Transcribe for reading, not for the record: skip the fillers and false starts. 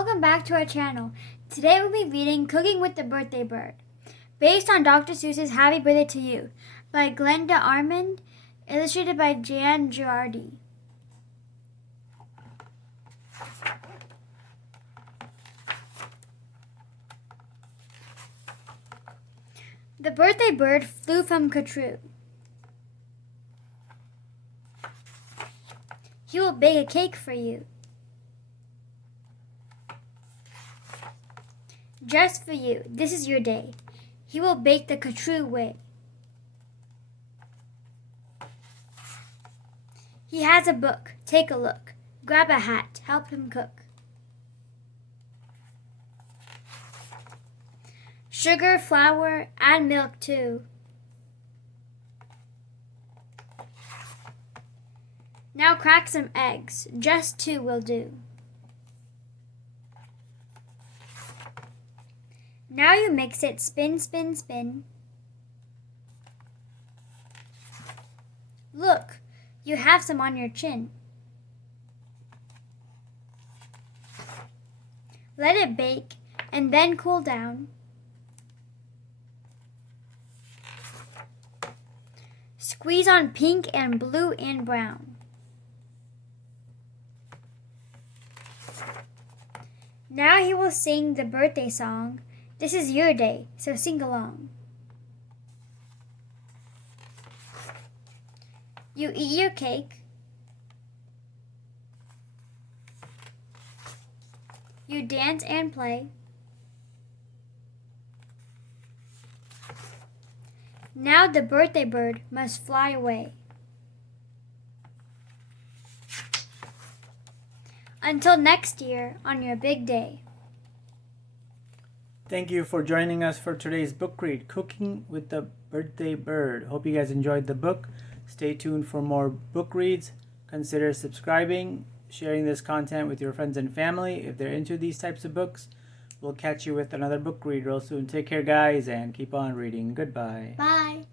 welcome back to our channel. Today we'll be reading Cooking with the Birthday Bird, based on Dr. Seuss's Happy Birthday to You by Glenda Armand, illustrated by Jan Gerardi. The birthday bird flew from Catrue. He will bake a cake for you. Just for you, this is your day. He will bake the Catrue way. He has a book, take a look. Grab a hat, help him cook. Sugar, flour, add milk too. Now crack some eggs, just 2 will do. Now you mix it, spin, spin, spin. Look, you have some on your chin. Let it bake and then cool down. Squeeze on pink and blue and brown. Now he will sing the birthday song. This is your day, so sing along. You eat your cake. You dance and play. Now the birthday bird must fly away. Until next year on your big day. Thank you for joining us for today's book read, Cooking with the Birthday Bird. Hope you guys enjoyed the book. Stay tuned for more book reads. Consider subscribing, sharing this content with your friends and family if they're into these types of books. We'll catch you with another book read real soon. Take care, guys, and keep on reading. Goodbye. Bye.